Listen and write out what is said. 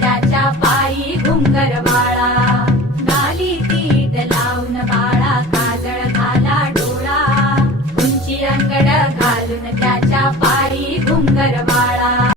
त्याच्या पायी घुंगर बाळा. गाली तीट लावून बाळा काजळ घाला डोळा. उंची अंगड घालून त्याच्या पायी